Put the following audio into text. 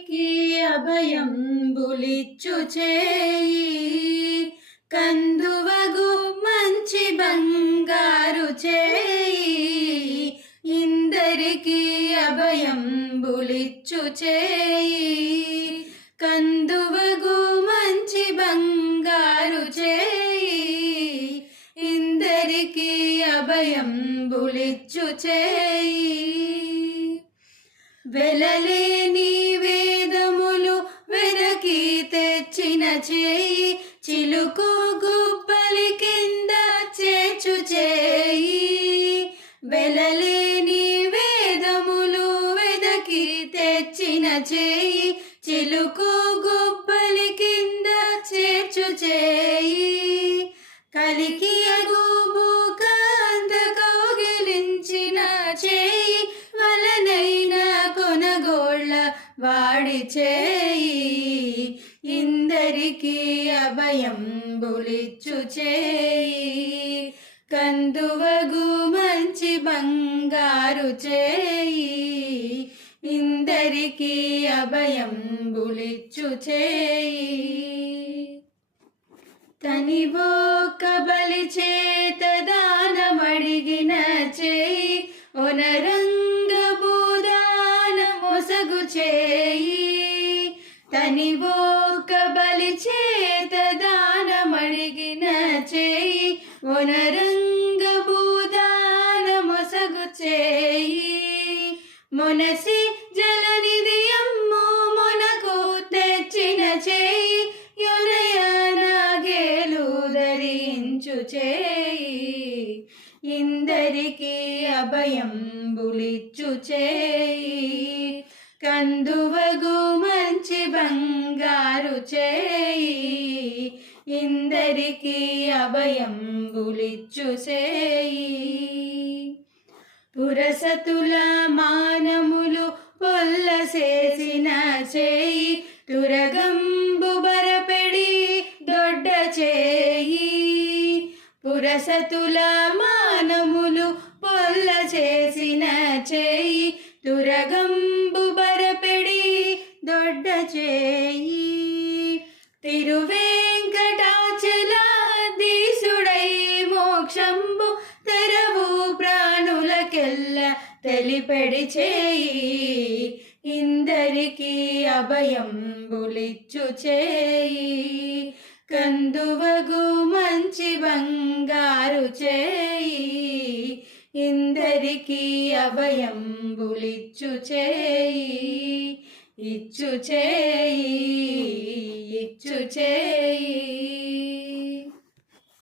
ఇందరికి అభయం బులిచ్చు చేయి కందువగు మంచి బంగారు చేయి ఇందరికి అభయం బులిచ్చు చేయి కందువగు మంచి బంగారు చేయి ఇందరికి అభయం బులిచ్చు చేయి వెలలేని వేదములు వెనకి తెచ్చిన చేయి చిలుకు గుబ్బలి కింద చేచు చేయి వెలలేని వేదములు వెనకి తెచ్చిన చేయి చిలుకు గుబ్బలి కింద చేచు చేయి కలికి అగూబు కాంత కౌగిలించిన చేయి వలనైన కొనగోళ్ళ వాడి చేయి ఇందరికి అభయం బులిచ్చు చేయి కందువగు మంచి బంగారు చేయి ఇందరికి అభయం బులిచ్చు చేయి తనివోక బలి చేత దానమడిగిన చేయి ఒనరంగ భూదాన మొసగు చేయి తనివోక బలి చేత దానమడిగిన చేయి ఒనరంగ భూదాన మొసగు చేయి మొనసి జలనిధి అమ్ము మొనకు తెచ్చిన చేయి యొనయనాగేలు ధరించు చేయి ఇందరికి అభయం బులిచ్చు చేయి కందువగు మంచి బంగారు చేయి ఇందరికి అభయం బులిచ్చు చేయి పురసతుల మానములు పొల్లసేసిన చేయి తురగంబు బరపెడి దొడ్డ చేయి పురసతుల మానములు పొల్ల చేసిన చేయి తురగంబు బరపెడి దొడ్డ చేయి తిరువేంకటాచలాధీసుడై మోక్షంబు తెరవు ప్రాణులకెల్ల తెలిపెడి చేయి ఇందరికి అభయం బులిచ్చు చేయి కందువగు మంచి బంగారు చేయి ఇందరికి అభయం బులిచ్చు చేయి ఇచ్చు చేయి ఇచ్చు చేయి